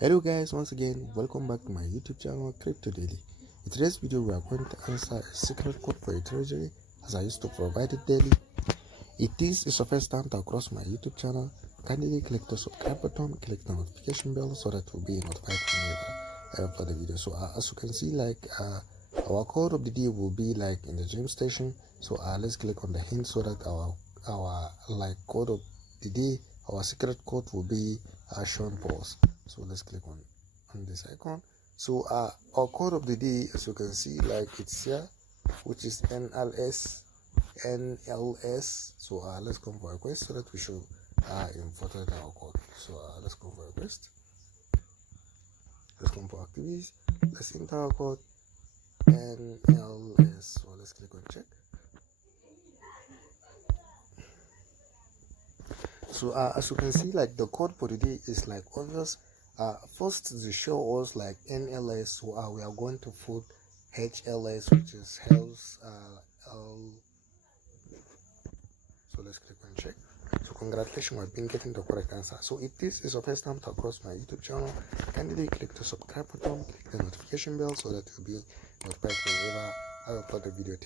Hello guys, once again welcome back to my YouTube channel Crypto Daily. In today's video we are going to answer a secret code for a treasury as I used to provide it daily. If this is your first time to cross my YouTube channel, kindly click the subscribe button, click the notification bell so that you'll be notified whenever I upload the video. So as you can see, our code of the day will be like in the dream station. So let's click on the hint so that our code of the day, our secret code will be shown for us. So let's click on this icon. So our code of the day, as you can see, it's here, which is NLS. So let's come for a request so that we should import our code. So let's come for a request. Let's come for activities. Let's enter our code NLS. So let's click on check. So as you can see, the code for today is obvious. First to show us NLS, so we are going to put HLS, which is health So let's click on check. So congratulations, I've been getting the correct answer. So if this is your first time to cross my YouTube channel, kindly click the subscribe button, click the notification bell so that you'll be notified whenever I upload a video.